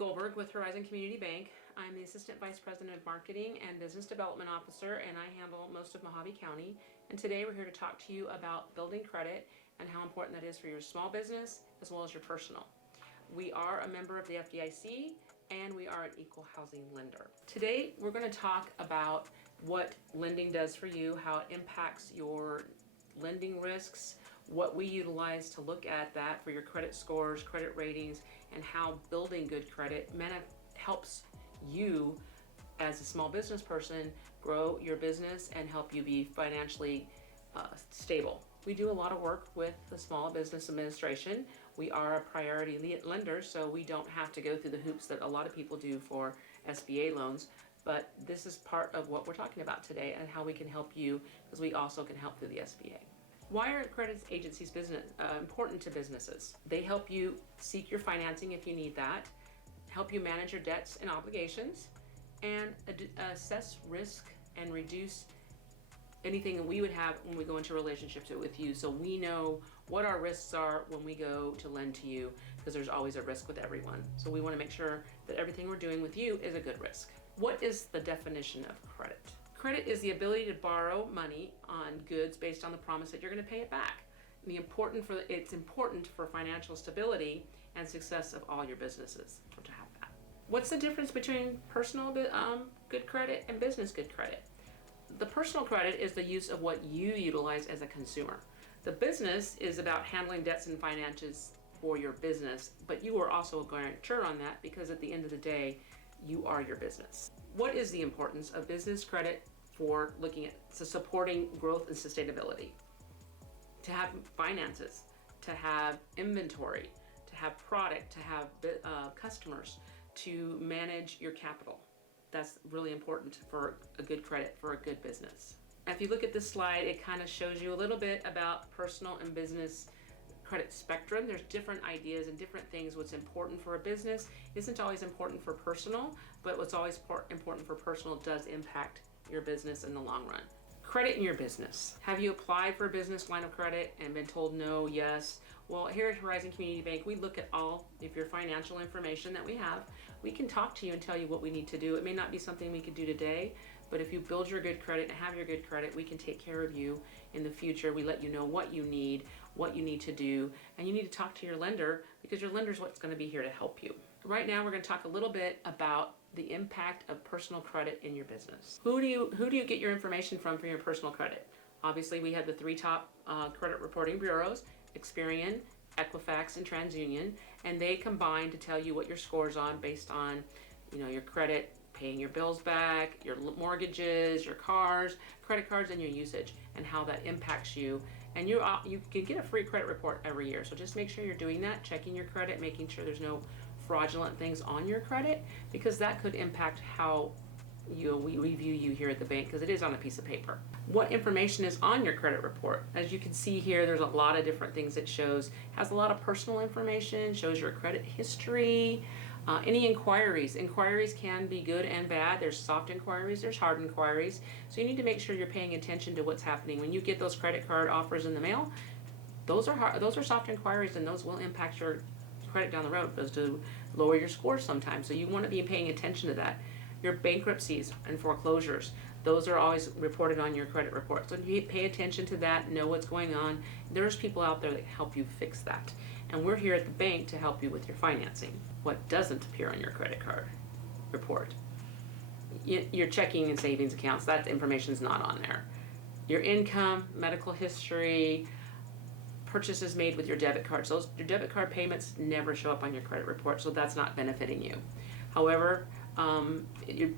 Goldberg with Horizon Community Bank. I'm the Assistant Vice President of Marketing and Business Development Officer, and I handle most of Mojave County. And today we're here to talk to you about building credit and how important that is for your small business as well as your personal. We are a member of the FDIC and we are an equal housing lender. Today we're going to talk about what lending does for you, how it impacts your lending risks, what we utilize to look at that for your credit scores, credit ratings, and how building good credit helps you as a small business person grow your business and help you be financially stable. We do a lot of work with the Small Business Administration. We are a priority lender, so we don't have to go through the hoops that a lot of people do for SBA loans. But this is part of what we're talking about today and how we can help you, because we also can help through the SBA. Why are credit agencies important to businesses? They help you seek your financing if you need that, help you manage your debts and obligations, and assess risk and reduce anything that we would have when we go into relationships with you, so we know what our risks are when we go to lend to you, because there's always a risk with everyone. So we want to make sure that everything we're doing with you is a good risk. What is the definition of credit? Credit is the ability to borrow money on goods based on the promise that you're going to pay it back. It's important for financial stability and success of all your businesses to have that. What's the difference between personal good credit and business good credit? The personal credit is the use of what you utilize as a consumer. The business is about handling debts and finances for your business, but you are also a guarantor on that, because at the end of the day, you are your business. What is the importance of business credit for looking at supporting growth and sustainability? To have finances, to have inventory, to have product, to have customers, to manage your capital. That's really important for a good credit for a good business. If you look at this slide, it kind of shows you a little bit about personal and business credit spectrum. There's different ideas and different things. What's important for a business isn't always important for personal, but what's always important for personal does impact your business in the long run. Credit in your business. Have you applied for a business line of credit and been told no, yes? Well, here at Horizon Community Bank, we look at all of your financial information that we have. We can talk to you and tell you what we need to do. It may not be something we could do today, but if you build your good credit and have your good credit, we can take care of you in the future. We let you know what you need to do, and you need to talk to your lender, because your lender is what's going to be here to help you. Right now, we're going to talk a little bit about the impact of personal credit in your business. Who do you get your information from for your personal credit? Obviously, we have the three top credit reporting bureaus: Experian, Equifax, and TransUnion, and they combine to tell you what your score's on based on, your credit, paying your bills back, your mortgages, your cars, credit cards, and your usage, and how that impacts you. And you can get a free credit report every year. So just make sure you're doing that, checking your credit, making sure there's no fraudulent things on your credit, because that could impact how we view you here at the bank, because it is on a piece of paper. What information is on your credit report? As you can see here, there's a lot of different things it shows. Has a lot of personal information, shows your credit history, any inquiries. Inquiries can be good and bad. There's soft inquiries, there's hard inquiries. So you need to make sure you're paying attention to what's happening. When you get those credit card offers in the mail, those are soft inquiries, and those will impact your credit down the road. Those do lower your score sometimes. So you want to be paying attention to that. Your bankruptcies and foreclosures, those are always reported on your credit report. So you pay attention to that, know what's going on. There's people out there that help you fix that. And we're here at the bank to help you with your financing. What doesn't appear on your credit card report? Your checking and savings accounts, that information is not on there. Your income, medical history, purchases made with your debit cards. Your debit card payments never show up on your credit report, so that's not benefiting you. However,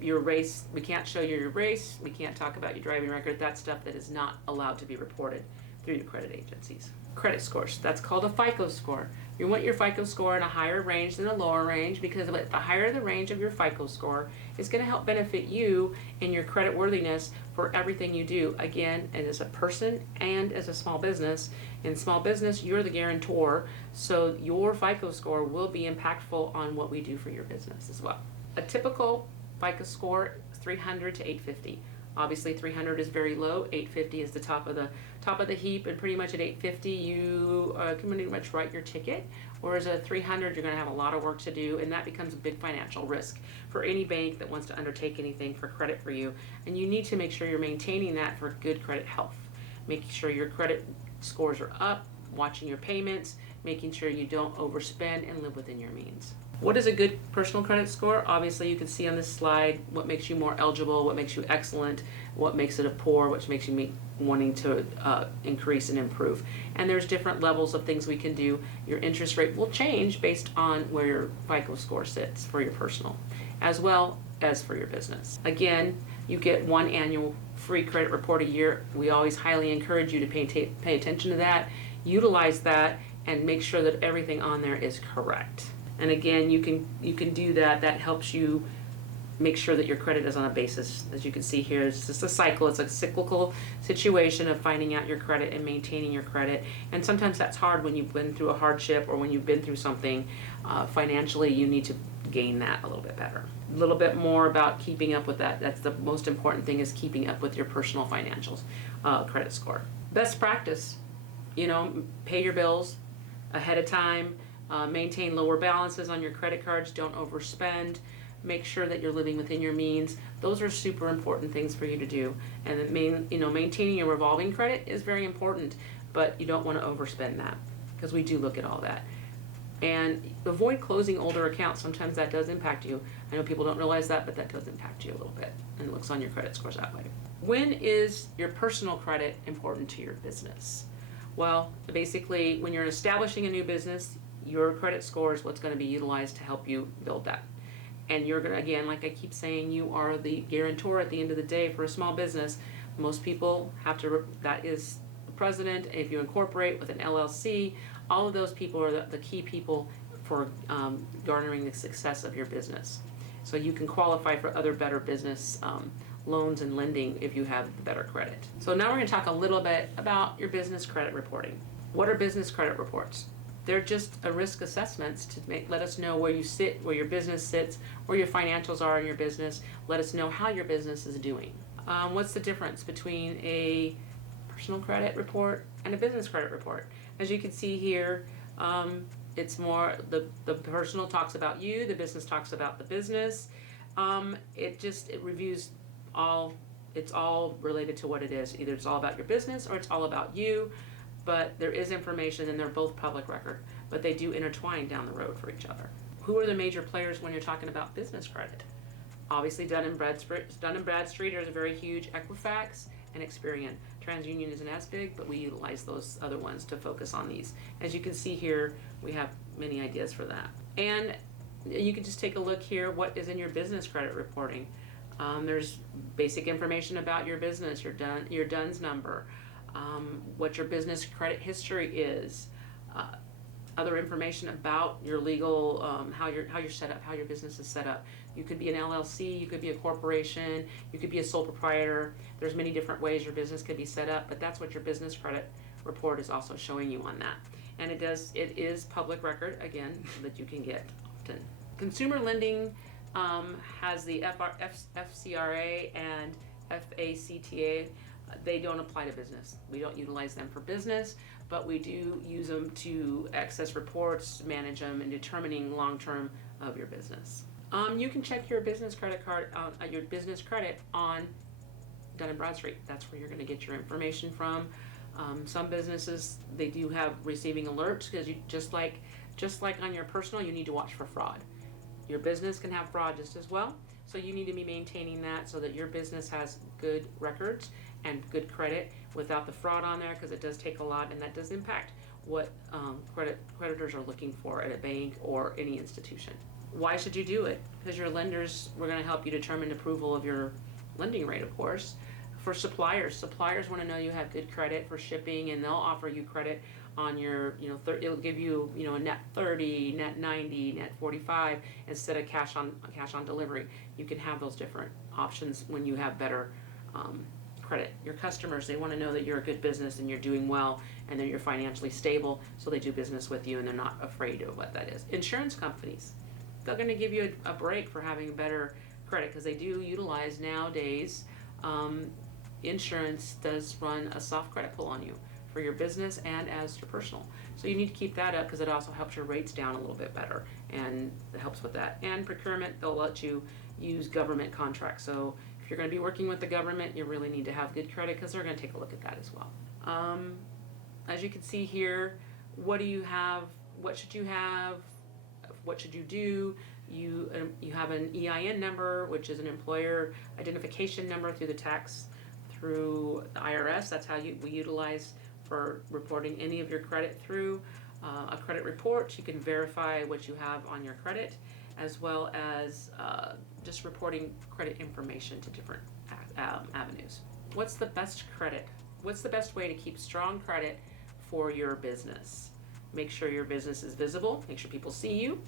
your race, we can't show you your race, we can't talk about your driving record. That's stuff that is not allowed to be reported through your credit agencies. Credit scores, that's called a FICO score. You want your FICO score in a higher range than a lower range, because the higher the range of your FICO score is going to help benefit you in your credit worthiness for everything you do. Again, as a person and as a small business. In small business, you're the guarantor, so your FICO score will be impactful on what we do for your business as well. A typical FICO score is 300 to 850. Obviously 300 is very low, 850 is the top of the heap, and pretty much at 850 you can pretty much write your ticket. Whereas at 300 you're going to have a lot of work to do, and that becomes a big financial risk for any bank that wants to undertake anything for credit for you. And you need to make sure you're maintaining that for good credit health. Making sure your credit scores are up, watching your payments, making sure you don't overspend and live within your means. What is a good personal credit score? Obviously, you can see on this slide what makes you more eligible, what makes you excellent, what makes it a poor, which makes you wanting to increase and improve. And there's different levels of things we can do. Your interest rate will change based on where your FICO score sits for your personal, as well as for your business. Again, you get one annual free credit report a year. We always highly encourage you to pay attention to that, utilize that, and make sure that everything on there is correct. And again, you can do that. That helps you make sure that your credit is on a basis. As you can see here, it's just a cycle. It's a cyclical situation of finding out your credit and maintaining your credit. And sometimes that's hard when you've been through a hardship or when you've been through something financially. You need to gain that a little bit better. A little bit more about keeping up with that. That's the most important thing, is keeping up with your personal financials credit score. Best practice, pay your bills ahead of time, maintain lower balances on your credit cards, don't overspend, make sure that you're living within your means. Those are super important things for you to do. And maintaining your revolving credit is very important, but you don't want to overspend that, because we do look at all that. And avoid closing older accounts. Sometimes that does impact you. I know people don't realize that, but that does impact you a little bit, and it looks on your credit scores that way. When is your personal credit important to your business? Well, basically, when you're establishing a new business, your credit score is what's going to be utilized to help you build that. And you're going to, again, like I keep saying, you are the guarantor at the end of the day for a small business. Most people have to, that is the president. If you incorporate with an LLC, all of those people are the key people for garnering the success of your business. So you can qualify for other better business loans and lending if you have better credit. So now we're going to talk a little bit about your business credit reporting. What are business credit reports? They're just a risk assessments to let us know where you sit, where your business sits, where your financials are in your business. Let us know how your business is doing. What's the difference between a personal credit report and a business credit report? As you can see here, it's more, the personal talks about you, the business talks about the business. It reviews it's all related to what it is. Either it's all about your business or it's all about you, but there is information, and they're both public record, but they do intertwine down the road for each other. Who are the major players when you're talking about business credit? Obviously, Dun & Bradstreet is a very huge. Equifax and Experian. TransUnion isn't as big, but we utilize those other ones to focus on these. As you can see here, we have many ideas for that. And you can just take a look here, what is in your business credit reporting. There's basic information about your business, your DUNS number, what your business credit history is, other information about your legal, how you're set up, how your business is set up. You could be an LLC, you could be a corporation, you could be a sole proprietor. There's many different ways your business could be set up, but that's what your business credit report is also showing you on that. And it is public record, again, that you can get often. Consumer lending has the FCRA and FACTA. They don't apply to business. We don't utilize them for business, but we do use them to access reports, manage them, and determining long-term of your business. You can check your business credit card, your business credit on Dun & Bradstreet. That's where you're going to get your information from. Some businesses, they do have receiving alerts, because you just like on your personal, you need to watch for fraud. Your business can have fraud just as well, so you need to be maintaining that so that your business has good records and good credit without the fraud on there, because it does take a lot, and that does impact what creditors are looking for at a bank or any institution. Why should you do it? Because your lenders, we're going to help you determine approval of your lending rate, of course. For suppliers want to know you have good credit for shipping, and they'll offer you credit on your, it'll give you, a net 30, net 90, net 45 instead of cash on delivery. You can have those different options when you have better credit. Your customers, they want to know that you're a good business and you're doing well and that you're financially stable, so they do business with you and they're not afraid of what that is. Insurance companies, they're going to give you a break for having better credit, because they do utilize nowadays Insurance does run a soft credit pull on you for your business and as your personal. So you need to keep that up because it also helps your rates down a little bit better, and it helps with that. And procurement, they'll let you use government contracts. So if you're going to be working with the government, you really need to have good credit because they're going to take a look at that as well. As you can see here, what do you have? What should you have? What should you do? You have an EIN number, which is an employer identification number through the through the IRS. That's how we utilize for reporting any of your credit through a credit report. You can verify what you have on your credit, as well as just reporting credit information to different avenues. What's the best credit? What's the best way to keep strong credit for your business? Make sure your business is visible. Make sure people see you.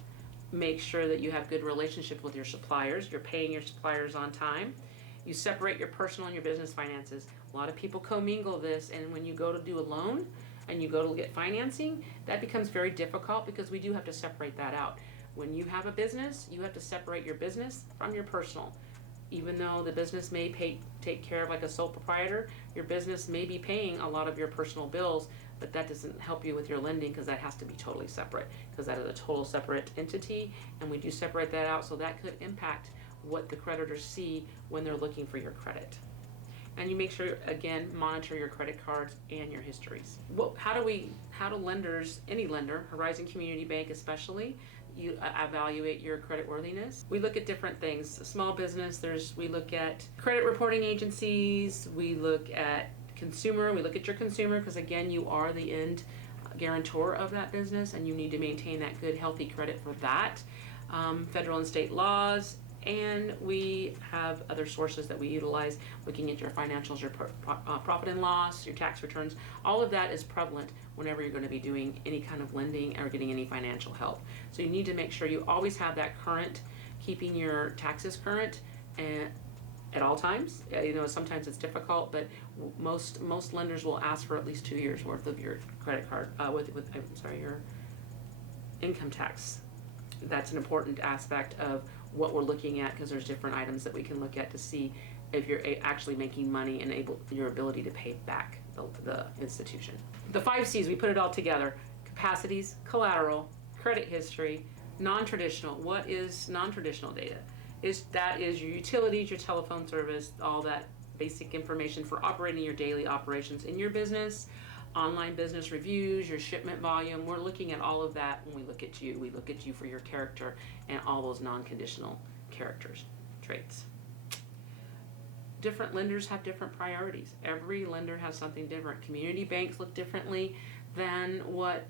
Make sure that you have good relationships with your suppliers. You're paying your suppliers on time. You separate your personal and your business finances. A lot of people commingle this, and when you go to do a loan and you go to get financing, that becomes very difficult because we do have to separate that out. When you have a business, you have to separate your business from your personal. Even though the business may take care of, like a sole proprietor, your business may be paying a lot of your personal bills, but that doesn't help you with your lending because that has to be totally separate, because that is a total separate entity, and we do separate that out, so that could impact what the creditors see when they're looking for your credit. And you make sure, again, monitor your credit cards and your histories. How do lenders, any lender, Horizon Community Bank especially, you evaluate your credit worthiness? We look at different things. Small business, we look at credit reporting agencies, we look at consumer, we look at your consumer, because again, you are the end guarantor of that business and you need to maintain that good, healthy credit for that. Federal and state laws, and we have other sources that we utilize, looking at your financials, your profit and loss, your tax returns. All of that is prevalent whenever you're going to be doing any kind of lending or getting any financial help. So you need to make sure you always have that current, keeping your taxes current and at all times. Sometimes it's difficult, but most lenders will ask for at least 2 years worth of your credit card, your income tax. That's an important aspect of what we're looking at, because there's different items that we can look at to see if you're actually making money and your ability to pay back the institution. The 5 C's, we put it all together: capacities, collateral, credit history, non-traditional. What is non-traditional data? That is your utilities, your telephone service, all that basic information for operating your daily operations in your business, online business reviews, your shipment volume. We're looking at all of that when we look at you. We look at you for your character and all those non-conditional traits. Different lenders have different priorities. Every lender has something different. Community banks look differently than what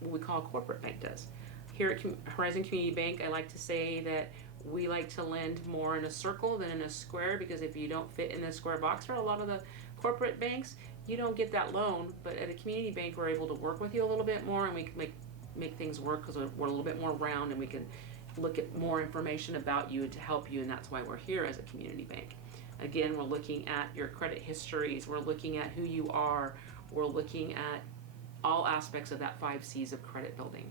what we call a corporate bank does. Here at Horizon Community Bank, I like to say that we like to lend more in a circle than in a square, because if you don't fit in the square box for a lot of the corporate banks, you don't get that loan. But at a community bank, we're able to work with you a little bit more, and we can make things work because we're a little bit more round, and we can look at more information about you to help you, and that's why we're here as a community bank. Again, we're looking at your credit histories, we're looking at who you are, we're looking at all aspects of that 5 C's of credit building.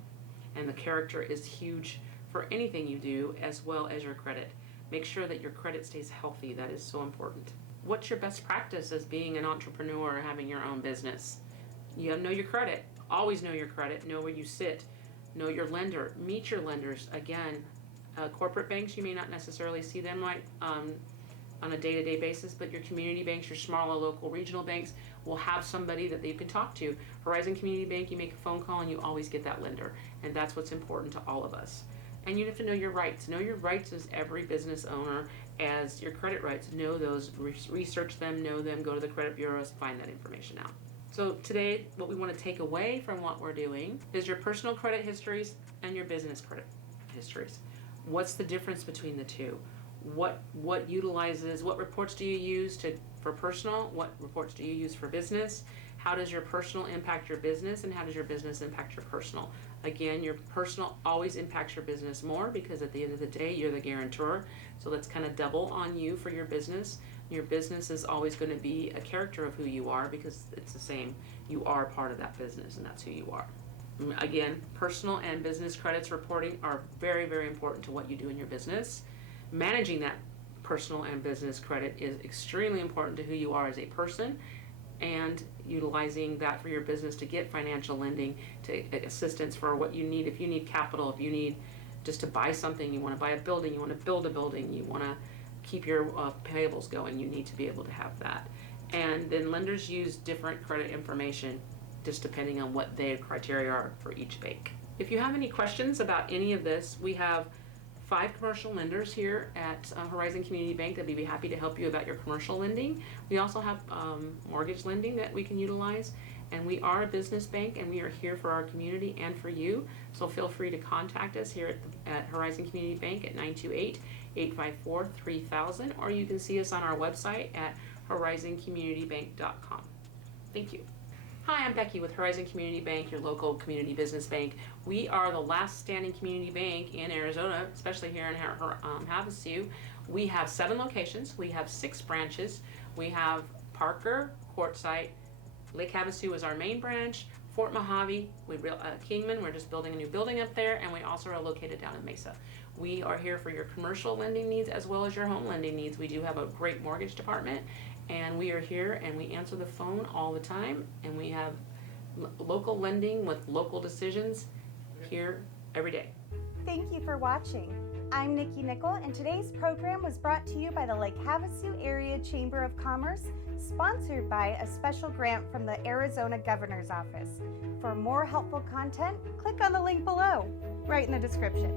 And the character is huge for anything you do, as well as your credit. Make sure that your credit stays healthy. That is so important. What's your best practice as being an entrepreneur or having your own business? You have to know your credit. Always know your credit. Know where you sit. Know your lender. Meet your lenders. Again, corporate banks, you may not necessarily see them on a day-to-day basis, but your community banks, your smaller local regional banks will have somebody that you can talk to. Horizon Community Bank, you make a phone call and you always get that lender, and that's what's important to all of us. And you have to know your rights. Know your rights as every business owner as your credit rights. Know those, research them, know them, go to the credit bureaus, find that information out. So today, what we want to take away from what we're doing is your personal credit histories and your business credit histories. What's the difference between the two? What reports do you use for personal? What reports do you use for business? How does your personal impact your business, and how does your business impact your personal? Again, your personal always impacts your business more, because at the end of the day, you're the guarantor. So that's kind of double on you for your business. Your business is always going to be a character of who you are, because it's the same. You are part of that business, and that's who you are. Again, personal and business credits reporting are very, very important to what you do in your business. Managing that personal and business credit is extremely important to who you are as a person, and utilizing that for your business to get financial lending, to assistance for what you need. If you need capital, if you need just to buy something, you want to buy a building, you want to build a building, you want to keep your payables going, you need to be able to have that. And then lenders use different credit information just depending on what their criteria are for each bank. If you have any questions about any of this, we have 5 commercial lenders here at Horizon Community Bank that would be happy to help you about your commercial lending. We also have mortgage lending that we can utilize, and we are a business bank, and we are here for our community and for you. So feel free to contact us here at Horizon Community Bank at 928-854-3000, or you can see us on our website at horizoncommunitybank.com. Thank you. Hi, I'm Becky with Horizon Community Bank, your local community business bank. We are the last standing community bank in Arizona, especially here in Havasu. We have 7 locations. We have 6 branches. We have Parker, Quartzsite, Lake Havasu is our main branch, Fort Mojave, Kingman, we're just building a new building up there, and we also are located down in Mesa. We are here for your commercial lending needs as well as your home lending needs. We do have a great mortgage department, and we are here and we answer the phone all the time, and we have local lending with local decisions here every day. Thank you for watching. I'm Nikki Nickel, and today's program was brought to you by the Lake Havasu Area Chamber of Commerce, sponsored by a special grant from the Arizona Governor's Office. For more helpful content, click on the link below, right in the description.